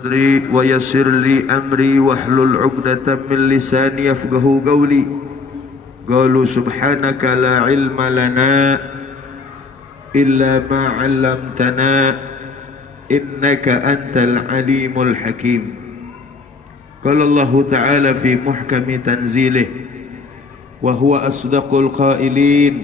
صدري ويسر لي أمري واحلل عقدة من لساني يفقهوا قولي. قالوا سبحانك لا علم لنا إلا ما علمتنا إنك أنت العليم الحكيم. قال الله تعالى في محكم تنزيله وهو أصدق القائلين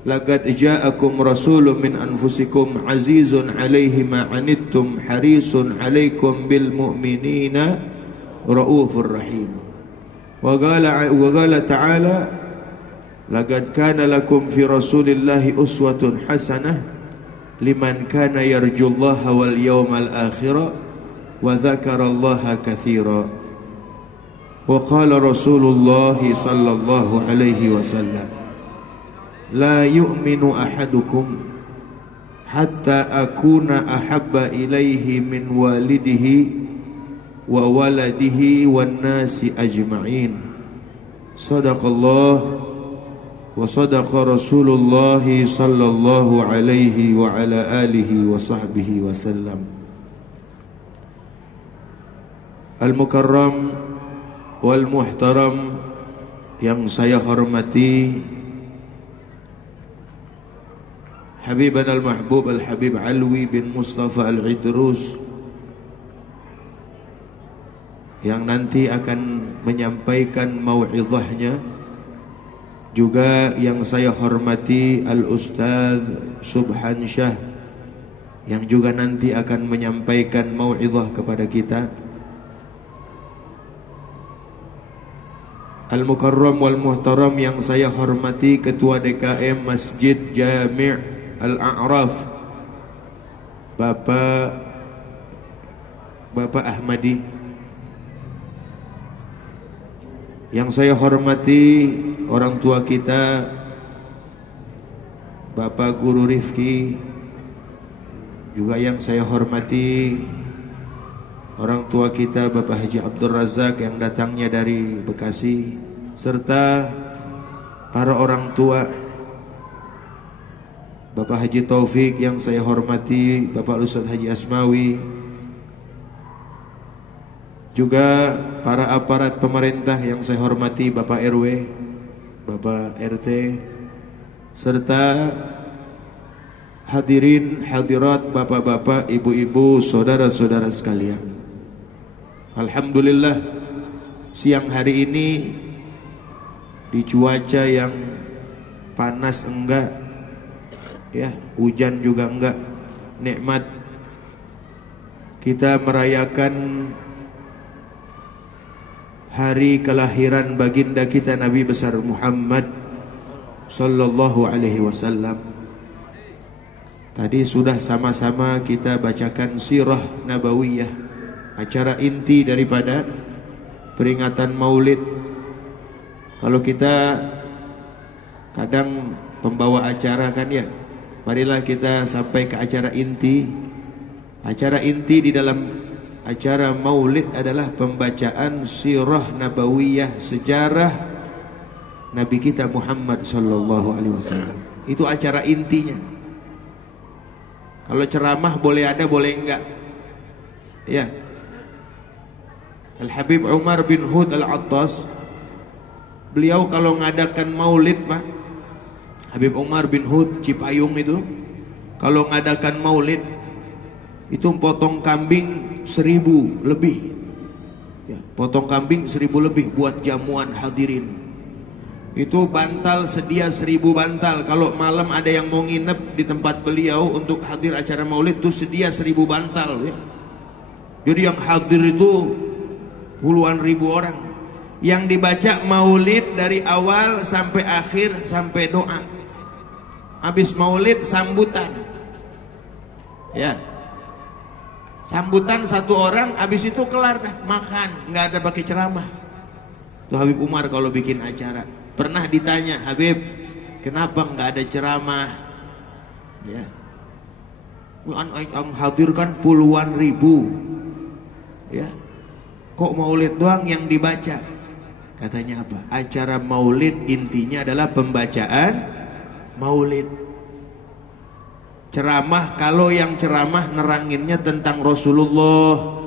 لقد جاءكم رسول من أنفسكم عزيز عليه ما عنتم حريص عليكم بالمؤمنين رؤوف رحيم. وقال تعالى لقد كان لكم في رسول الله أسوة حسنة لمن كان يرجو الله واليوم الآخر وذكر الله كثيرا. وقال رسول الله صلى الله عليه وسلم لا يؤمن أحدكم حتى أكون أحب إليه من والده وولده والناس أجمعين. صدق الله وصدق رسول الله صلى الله عليه وعلى آله وصحبه وسلم. Al-Mukarram wal Muhtaram yang saya hormati, Habiban al-Mahbub al-Habib Alwi bin Mustafa al-Idrus yang nanti akan menyampaikan mau'izahnya, juga yang saya hormati Al-Ustaz Subhan Syah yang juga nanti akan menyampaikan mau'izah kepada kita. Al-Mukarram wal Muhtaram yang saya hormati Ketua DKM Masjid Jami' Al-A'raf Bapak Ahmadi, yang saya hormati orang tua kita Bapak Guru Rifki, juga yang saya hormati orang tua kita Bapak Haji Abdul Razak yang datangnya dari Bekasi, serta para orang tua Bapak Haji Taufik yang saya hormati, Bapak Ustaz Haji Asmawi, juga para aparat pemerintah yang saya hormati, Bapak RW, Bapak RT, serta hadirin hadirat, bapak-bapak, ibu-ibu, saudara-saudara sekalian. Alhamdulillah, siang hari ini di cuaca yang panas enggak, ya, hujan juga enggak, nikmat, kita merayakan hari kelahiran baginda kita Nabi besar Muhammad sallallahu alaihi wasallam. Tadi sudah sama-sama kita bacakan sirah nabawiyah, acara inti daripada peringatan Maulid. Kalau kita kadang pembawa acara kan ya, marilah kita sampai ke acara inti. Acara inti di dalam acara Maulid adalah pembacaan sirah nabawiyah, sejarah Nabi kita Muhammad sallallahu alaihi wasallam. Itu acara intinya. Kalau ceramah boleh ada, boleh enggak. Ya. Al-Habib Umar bin Hud Al-Attas, beliau kalau ngadakan Maulid, Pak, Habib Umar bin Hud Cipayung itu, kalau ngadakan Maulid itu potong kambing 1000 lebih, ya, potong kambing 1000 lebih buat jamuan hadirin. Itu bantal sedia 1000 bantal. Kalau malam ada yang mau nginep di tempat beliau untuk hadir acara Maulid, itu sedia 1000 bantal, ya. Jadi yang hadir itu puluhan ribu orang. Yang dibaca Maulid dari awal sampai akhir, sampai doa. Habis Maulid sambutan, ya, sambutan satu orang, habis itu kelar dah, makan, nggak ada pakai ceramah. Tuh Habib Umar kalau bikin acara pernah ditanya, Habib, kenapa nggak ada ceramah? Ya, yang hadir kan puluhan ribu, ya, kok Maulid doang yang dibaca? Katanya apa? Acara Maulid intinya adalah pembacaan Maulid. Ceramah, kalau yang ceramah neranginnya tentang Rasulullah,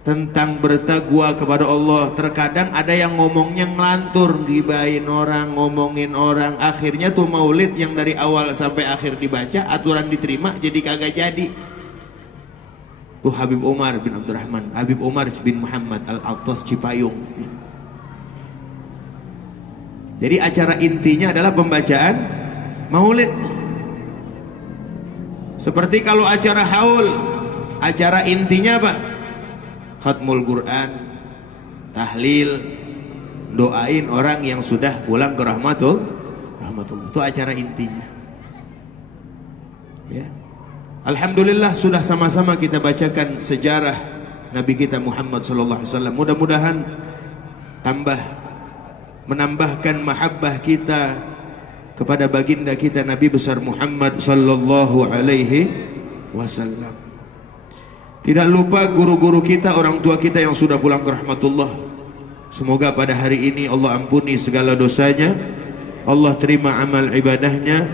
tentang bertakwa kepada Allah. Terkadang ada yang ngomongnya ngelantur, gibahin orang, ngomongin orang. Akhirnya tuh maulid yang dari awal sampai akhir dibaca, aturan diterima, jadi kagak jadi. Tuh Habib Umar bin Abdurrahman, Habib Umar bin Muhammad Al-Attas Cipayung. Jadi acara intinya adalah pembacaan maulid. Seperti kalau acara haul, acara intinya apa? Khatmul Quran, tahlil, doain orang yang sudah pulang ke rahmatullah. Itu acara intinya. Ya. Alhamdulillah sudah sama-sama kita bacakan sejarah Nabi kita Muhammad sallallahu alaihi wasallam. Mudah-mudahan menambahkan mahabbah kita kepada baginda kita Nabi besar Muhammad sallallahu alaihi wasallam. Tidak lupa guru-guru kita, orang tua kita yang sudah pulang ke rahmatullah. Semoga pada hari ini Allah ampuni segala dosanya, Allah terima amal ibadahnya,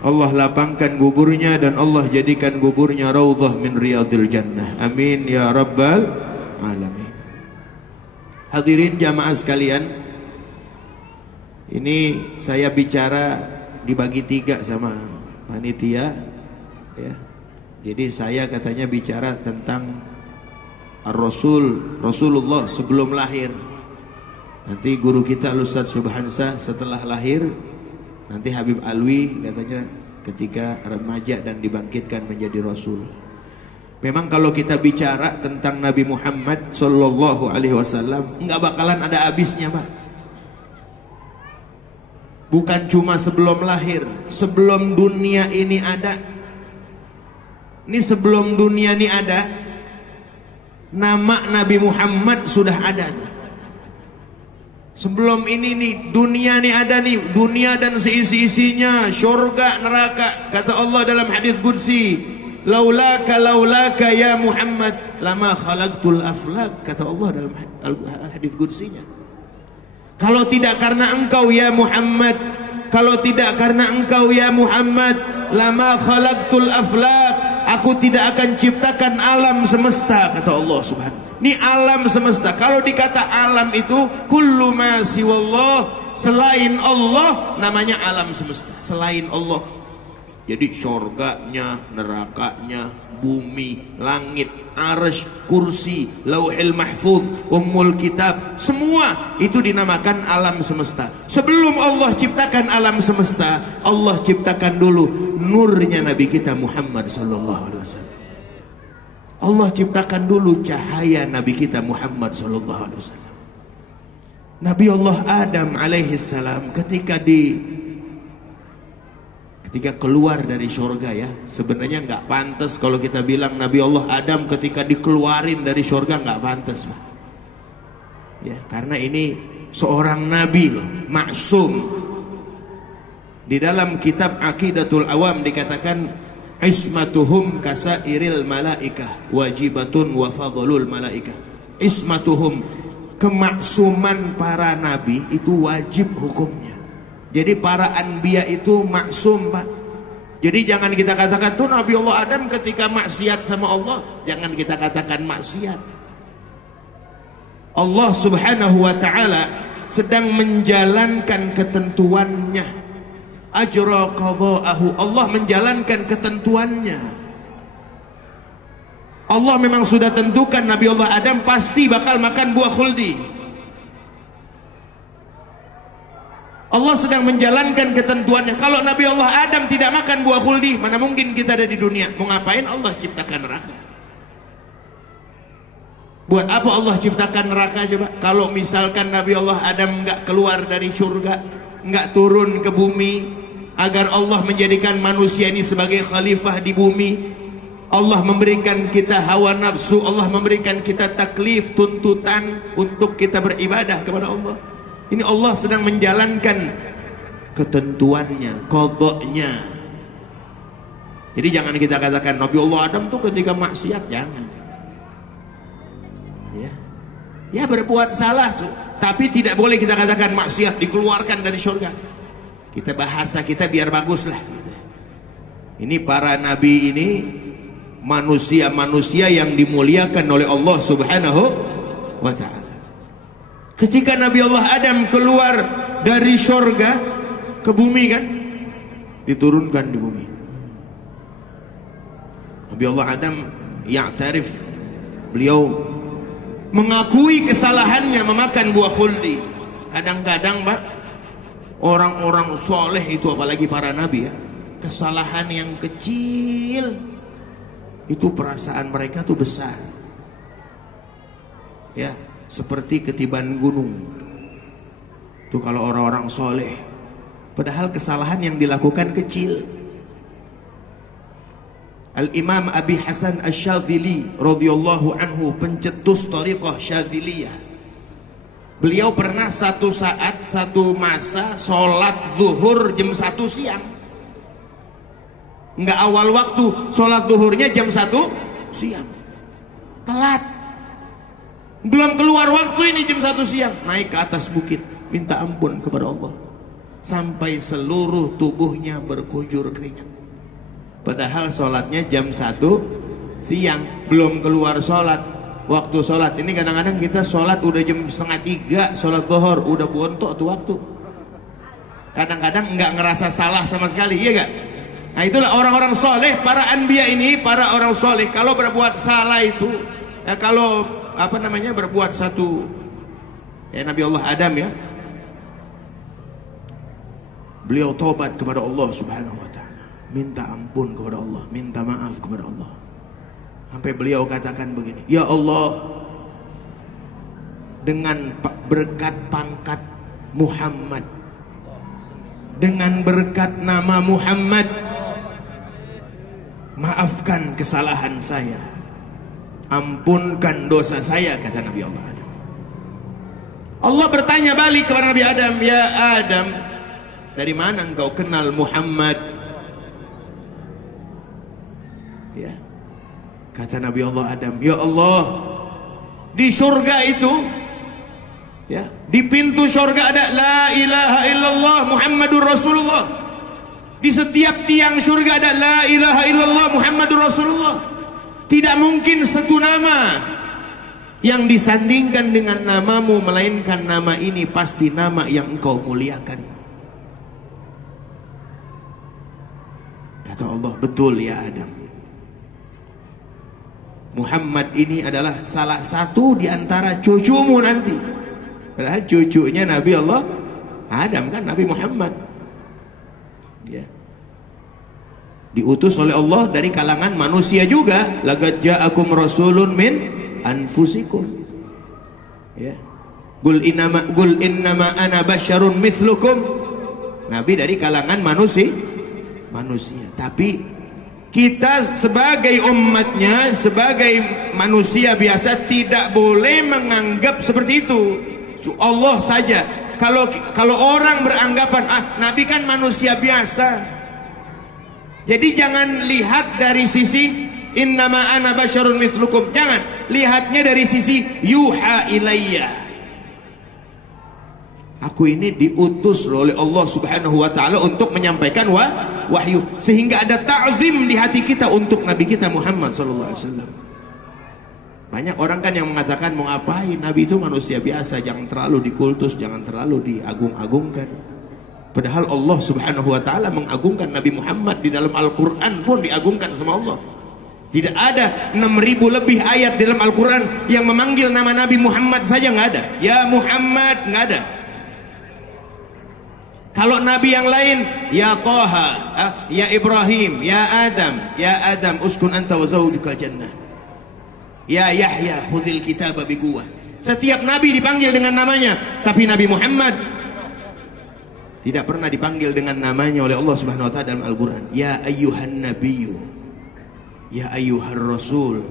Allah lapangkan kuburnya, dan Allah jadikan kuburnya raudhah min riyadil jannah. Amin ya rabbal alamin. Hadirin jamaah sekalian, ini saya bicara dibagi 3 sama panitia, ya. Jadi saya katanya bicara tentang Rasulullah sebelum lahir. Nanti guru kita Ustaz Subhansah setelah lahir, nanti Habib Alwi katanya ketika remaja dan dibangkitkan menjadi Rasul. Memang kalau kita bicara tentang Nabi Muhammad sallallahu alaihi wasallam nggak bakalan ada habisnya, Pak. Bukan cuma sebelum lahir, sebelum dunia ini ada. Ini sebelum dunia ini ada, nama Nabi Muhammad sudah ada. Sebelum ini nih, dunia ini ada nih, dunia dan seisi-isinya, surga, neraka. Kata Allah dalam hadis qudsi, laulaka ya Muhammad lama khalaqtul aflak. Kata Allah dalam hadis qudsinya, kalau tidak karena engkau ya Muhammad, kalau tidak karena engkau ya Muhammad, lama khalaqtul aflak, aku tidak akan ciptakan alam semesta. Kata Allah subhanahu. Ini alam semesta. Kalau dikata alam itu kullu ma siwallah, selain Allah namanya alam semesta. Selain Allah. Jadi syurganya, nerakanya, bumi, langit, arsy, kursi, lauhil mahfuz, ummul kitab, semua itu dinamakan alam semesta. Sebelum Allah ciptakan alam semesta, Allah ciptakan dulu nurnya Nabi kita Muhammad sallallahu alaihi wasallam. Allah ciptakan dulu cahaya Nabi kita Muhammad sallallahu alaihi wasallam. Nabi Allah Adam alaihi salam ketika keluar dari surga, ya, sebenarnya nggak pantas kalau kita bilang Nabi Allah Adam ketika dikeluarin dari surga, nggak pantas, Pak. Ya, karena ini seorang nabi loh, maksum. Di dalam kitab Aqidatul Awam dikatakan ismatuhum kasairil malaikah wajibatun wa fadlul malaikah. Ismatuhum, kemaksuman para nabi itu wajib hukumnya. Jadi para anbiya itu maksum, Pak. Jadi jangan kita katakan tuh Nabi Allah Adam ketika maksiat sama Allah, jangan kita katakan maksiat. Allah Subhanahu wa taala sedang menjalankan ketentuannya. Ajra qadha'ahu, Allah menjalankan ketentuannya. Allah memang sudah tentukan Nabi Allah Adam pasti bakal makan buah khuldi. Allah sedang menjalankan ketentuannya. Kalau Nabi Allah Adam tidak makan buah khuldi, mana mungkin kita ada di dunia? Mau ngapain Allah ciptakan neraka? Buat apa Allah ciptakan neraka coba? Kalau misalkan Nabi Allah Adam nggak keluar dari surga, nggak turun ke bumi, agar Allah menjadikan manusia ini sebagai khalifah di bumi, Allah memberikan kita hawa nafsu, Allah memberikan kita taklif, tuntutan untuk kita beribadah kepada Allah. Ini Allah sedang menjalankan ketentuannya, qadha-nya. Jadi jangan kita katakan Nabi Allah Adam tuh ketika maksiat, jangan. Ya berbuat salah, tapi tidak boleh kita katakan maksiat, dikeluarkan dari surga. Kita bahasa kita biar bagus lah. Ini para nabi ini manusia-manusia yang dimuliakan oleh Allah Subhanahu wa ta'ala. Ketika Nabi Allah Adam keluar dari surga ke bumi kan, diturunkan di bumi. Nabi Allah Adam ya'tarif, beliau mengakui kesalahannya memakan buah khuldi. Kadang-kadang Pak, orang-orang soleh itu apalagi para nabi ya, kesalahan yang kecil itu perasaan mereka tuh besar ya, seperti ketiban gunung tuh kalau orang-orang soleh, padahal kesalahan yang dilakukan kecil. Al-Imam Abi Hasan Asy-Syadzili radhiyallahu anhu, pencetus thariqah Syadziliyah, beliau pernah satu saat, satu masa sholat zuhur jam 1 siang. Enggak awal waktu, sholat zuhurnya jam 1 siang. Telat. Belum keluar waktu ini jam 1 siang. Naik ke atas bukit, minta ampun kepada Allah. Sampai seluruh tubuhnya berkujur keringat. Padahal sholatnya jam 1 siang. Belum keluar sholat. Waktu sholat ini kadang-kadang kita sholat udah jam 2:30, sholat zuhur udah bontok tuh waktu. Kadang-kadang nggak ngerasa salah sama sekali, iya gak? Nah itulah orang-orang soleh, para anbiya ini, para orang soleh. Kalau berbuat salah itu, ya kalau apa namanya berbuat satu, ya Nabi Allah Adam ya, beliau tobat kepada Allah Subhanahu Wa Taala, minta ampun kepada Allah, minta maaf kepada Allah. Sampai beliau katakan begini, ya Allah, dengan berkat pangkat Muhammad, dengan berkat nama Muhammad, maafkan kesalahan saya, ampunkan dosa saya, kata Nabi Allah Adam. Allah bertanya balik kepada Nabi Adam, ya Adam, dari mana engkau kenal Muhammad? Ya, kata Nabi Allah Adam, ya Allah, di surga itu, ya, di pintu surga ada la ilaha illallah Muhammadur Rasulullah. Di setiap tiang surga ada la ilaha illallah Muhammadur Rasulullah. Tidak mungkin satu nama yang disandingkan dengan namamu, melainkan nama ini pasti nama yang engkau muliakan. Kata Allah, betul ya Adam, Muhammad ini adalah salah satu di antara cucumu nanti. Padahal cucunya Nabi Allah Adam kan Nabi Muhammad ya, diutus oleh Allah dari kalangan manusia juga. Laqad ja'akum rasulun min anfusikum ya, qul innama ana basyarun mithlukum, Nabi dari kalangan manusia. Tapi kita sebagai umatnya, sebagai manusia biasa, tidak boleh menganggap seperti itu. Allah saja. Kalau orang beranggapan, Nabi kan manusia biasa, jadi jangan lihat dari sisi innama ana basyarun mithlukum, jangan lihatnya dari sisi yuha ilayya, aku ini diutus oleh Allah Subhanahu wa ta'ala untuk menyampaikan wahyu, sehingga ada ta'zim di hati kita untuk Nabi kita Muhammad sallallahu alaihi wasallam. Banyak orang kan yang mengatakan, mau ngapain, Nabi itu manusia biasa, jangan terlalu dikultus, jangan terlalu diagung-agungkan. Padahal Allah Subhanahu wa ta'ala mengagungkan Nabi Muhammad. Di dalam Al-Quran pun diagungkan sama Allah. Tidak ada 6.000 lebih ayat dalam Al-Quran yang memanggil nama Nabi Muhammad saja, nggak ada. Ya Muhammad, nggak ada. Kalau Nabi yang lain, ya Taha, ya Ibrahim, ya Adam uskun anta wa zawjukal jannah, ya Yahya khudhil kitaba biquwwah. Setiap Nabi dipanggil dengan namanya, tapi Nabi Muhammad tidak pernah dipanggil dengan namanya oleh Allah Subhanahu wa ta'ala dalam Al-Quran. Ya ayyuhan nabiyyu, ya ayyuhar rasul,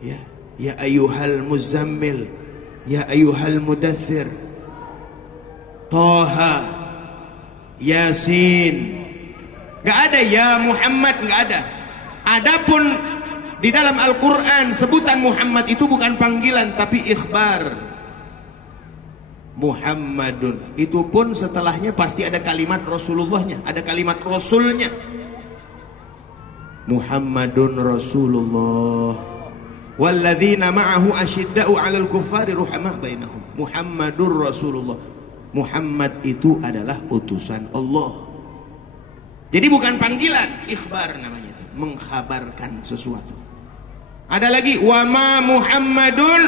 ya ayyuhal muzammil, ya ayyuhal mudaththir, Taha, Yasin. Gak ada ya Muhammad, gak ada. Adapun di dalam Al-Quran sebutan Muhammad itu bukan panggilan tapi ikhbar. Muhammadun. Itu pun setelahnya pasti ada kalimat Rasulullahnya, ada kalimat Rasulnya. Muhammadun Rasulullah walladzina ma'ahu asyidda'u 'alal kuffari ruhama bainahum. Muhammadur Rasulullah. Muhammad itu adalah utusan Allah. Jadi bukan panggilan, ikhbar namanya itu, mengkhabarkan sesuatu. Ada lagi wa ma Muhammadun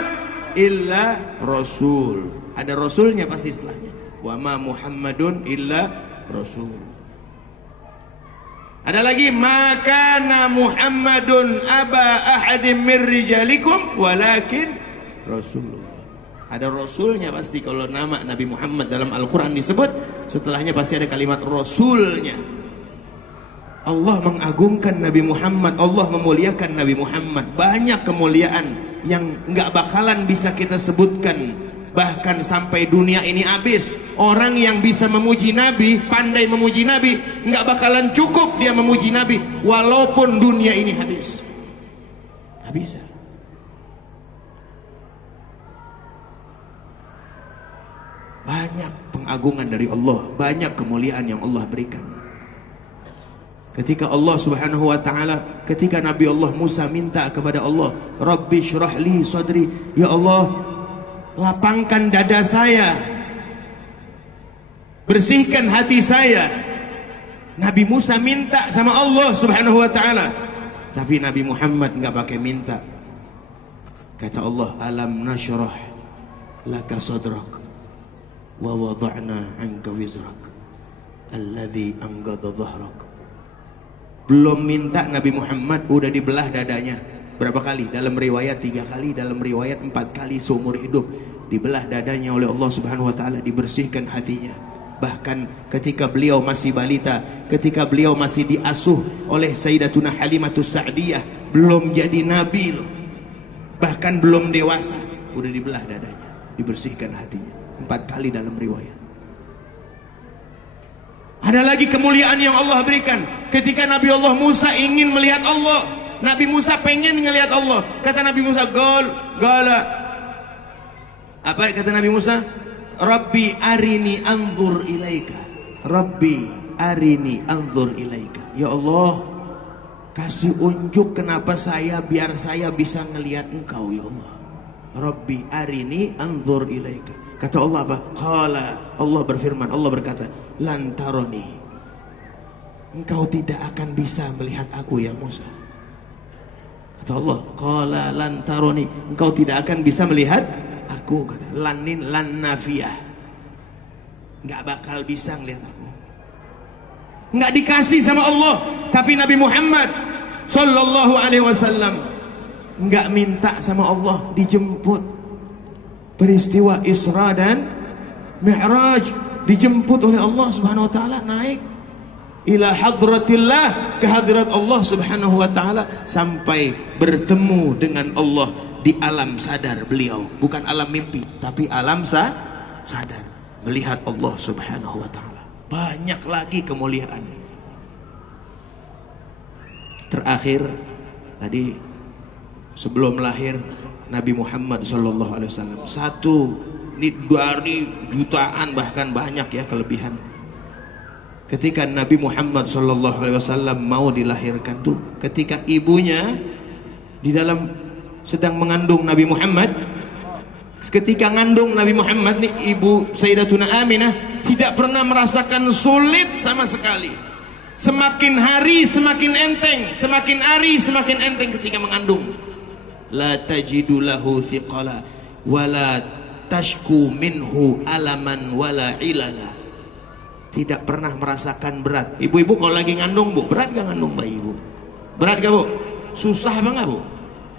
illa rasul. Ada rasulnya pasti setelahnya. Wa ma Muhammadun illa rasul. Ada lagi maka na Muhammadun aba ahadim mir rijalikum walakin rasulullah. Ada rasulnya pasti kalau nama Nabi Muhammad dalam Al-Qur'an disebut, setelahnya pasti ada kalimat rasulnya. Allah mengagungkan Nabi Muhammad, Allah memuliakan Nabi Muhammad. Banyak kemuliaan yang nggak bakalan bisa kita sebutkan. Bahkan sampai dunia ini habis, orang yang bisa memuji Nabi, pandai memuji Nabi, nggak bakalan cukup dia memuji Nabi walaupun dunia ini habis. Nggak bisa. Banyak pengagungan dari Allah, banyak kemuliaan yang Allah berikan. Ketika Allah Subhanahu wa taala, ketika Nabi Allah Musa minta kepada Allah, Rabbi syrah li sadri, ya Allah, lapangkan dada saya, bersihkan hati saya. Nabi Musa minta sama Allah Subhanahu wa taala, tapi Nabi Muhammad nggak pakai minta. Kata Allah, alam nashrah laka sadrak wa wada'na anka wizrak alladhi anqadha dhahrak. Belum minta Nabi Muhammad udah dibelah dadanya. Berapa kali? Dalam riwayat 3 kali, dalam riwayat 4 kali seumur hidup. Dibelah dadanya oleh Allah Subhanahu wa taala, dibersihkan hatinya. Bahkan ketika beliau masih balita, ketika beliau masih diasuh oleh Sayyidatuna Halimatus Sa'diyah, belum jadi nabi loh. Bahkan belum dewasa, udah dibelah dadanya, dibersihkan hatinya. 4 kali dalam riwayat. Ada lagi kemuliaan yang Allah berikan. Ketika Nabi Allah Musa ingin melihat Allah, Nabi Musa pengen ngelihat Allah. Kata Nabi Musa, gala. Apa kata Nabi Musa? Rabbi arini anzur ilaika. Rabbi arini anzur ilaika. Ya Allah, kasih unjuk kenapa biar saya bisa ngelihat engkau ya Allah. Rabbi arini anzur ilaika. Kata Allah apa? Qala, Allah berfirman, Allah berkata, lantaroni, engkau tidak akan bisa melihat aku ya Musa. Kata Allah, qala lantaroni, engkau tidak akan bisa melihat aku. Kata lanin lan nafiyah, nggak bakal bisa melihat aku. Nggak dikasih sama Allah. Tapi Nabi Muhammad Sallallahu Alaihi Wasallam nggak minta sama Allah dijemput. Peristiwa Isra dan Mi'raj, dijemput oleh Allah Subhanahu wa taala, naik ila hadratillah, ke hadirat Allah Subhanahu wa taala, sampai bertemu dengan Allah di alam sadar beliau, bukan alam mimpi tapi alam sadar, melihat Allah Subhanahu wa taala. Banyak lagi kemuliaan. Terakhir tadi sebelum lahir Nabi Muhammad Sallallahu Alaihi Wasallam, satu ini dari jutaan bahkan banyak ya kelebihan. Ketika Nabi Muhammad Sallallahu Alaihi Wasallam mau dilahirkan tuh, ketika ibunya di dalam sedang mengandung Nabi Muhammad, ketika ngandung Nabi Muhammad nih, ibu Sayyidatuna Aminah tidak pernah merasakan sulit sama sekali. Semakin hari semakin enteng, semakin hari semakin enteng ketika mengandung. La tajidu lahu thiqala wala tashku minhu alaman wala ilala. Tidak pernah merasakan berat. Ibu-ibu kalau lagi ngandung, Bu, berat gak ngandung bayi, Bu? Berat gak, Bu? Susah banget, Bu?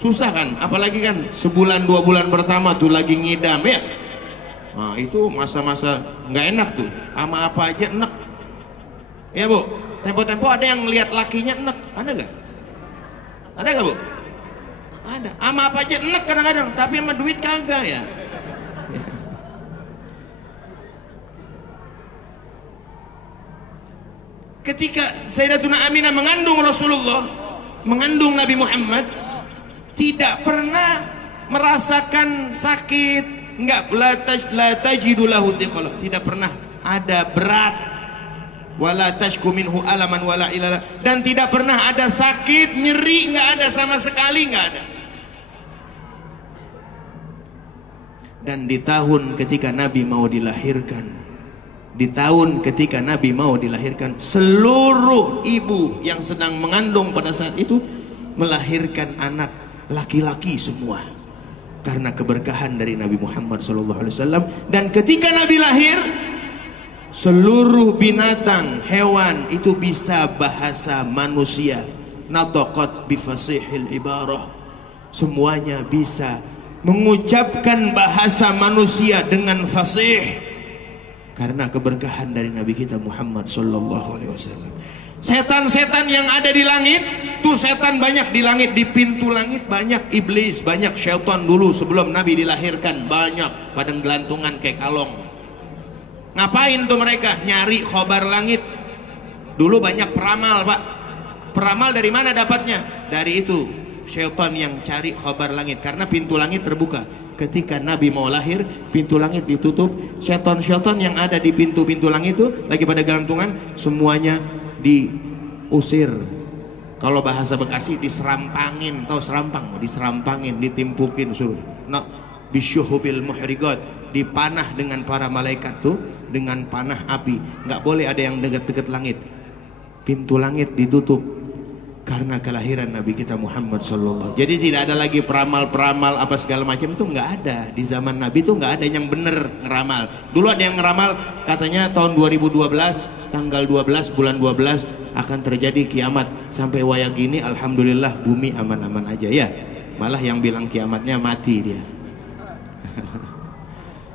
Susah kan? Apalagi kan sebulan 2 bulan pertama tuh lagi ngidam ya. Nah, itu masa-masa nggak enak tuh. Sama apa aja enak. Ya, Bu? Tempo-tempo ada yang lihat lakinya enak. Ada gak? Ada gak, Bu? Ada. Ama apa aja enak kadang-kadang, tapi sama duit kagak ya. Ketika Sayyidatuna Aminah mengandung Rasulullah, mengandung Nabi Muhammad, tidak pernah merasakan sakit, enggak, la tajidu lahu thiqala, tidak pernah ada berat, wala tashku minhu alaman wala ilala, dan tidak pernah ada sakit, nyeri, enggak ada sama sekali, enggak ada. Dan di tahun ketika Nabi mau dilahirkan, seluruh ibu yang sedang mengandung pada saat itu melahirkan anak laki-laki semua, karena keberkahan dari Nabi Muhammad SAW. Dan ketika Nabi lahir, seluruh binatang, hewan itu bisa bahasa manusia, nataqat bifasihil ibarah, semuanya bisa mengucapkan bahasa manusia dengan fasih, karena keberkahan dari Nabi kita Muhammad SAW. Setan-setan yang ada di langit, tuh setan banyak di langit, di pintu langit banyak iblis, banyak syaitan dulu sebelum Nabi dilahirkan, banyak pada gelantungan kayak kalong. Ngapain tuh mereka? Nyari khobar langit. Dulu banyak peramal, Pak. Peramal dari mana dapatnya? Dari itu, syaitan yang cari khobar langit, karena pintu langit terbuka. Ketika Nabi mau lahir, pintu langit ditutup. Syaitan-syaitan yang ada di pintu-pintu langit itu lagi pada gelantungan, semuanya diusir. Kalau bahasa Bekasi diserampangin, tahu serampang? Diserampangin, ditimpukin, suruh. Nah, bisyuhubil muhriqat, dipanah dengan para malaikat tuh, dengan panah api. Nggak boleh ada yang dekat-dekat langit. Pintu langit ditutup karena kelahiran Nabi kita Muhammad SAW. Jadi tidak ada lagi peramal-peramal apa segala macam, itu nggak ada. Di zaman Nabi itu nggak ada yang bener ngeramal. Dulu ada yang ngeramal, katanya tahun 2012 tanggal 12 bulan 12 akan terjadi kiamat. Sampai waya gini alhamdulillah bumi aman-aman aja ya. Malah yang bilang kiamatnya mati dia.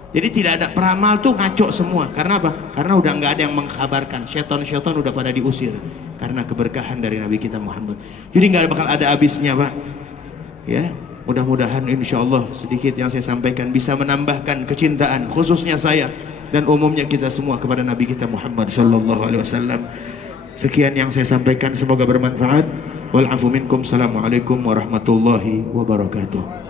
Jadi tidak ada, peramal tuh ngaco semua. Karena apa? Karena udah nggak ada yang mengkabarkan. Syaitan-syaitan udah pada diusir karena keberkahan dari Nabi kita Muhammad. Jadi nggak bakal ada habisnya, Pak. Ya, mudah-mudahan insya Allah sedikit yang saya sampaikan bisa menambahkan kecintaan, khususnya saya dan umumnya kita semua kepada Nabi kita Muhammad SAW. Sekian yang saya sampaikan, semoga bermanfaat. Wal afu minkum. Assalamualaikum warahmatullahi wabarakatuh.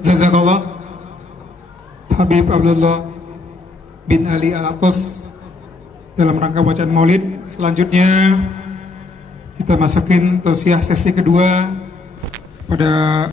Jazakallah Habib Abdullah bin Ali Al-Atos dalam rangka bacaan maulid. Selanjutnya kita masukin tausiah sesi kedua pada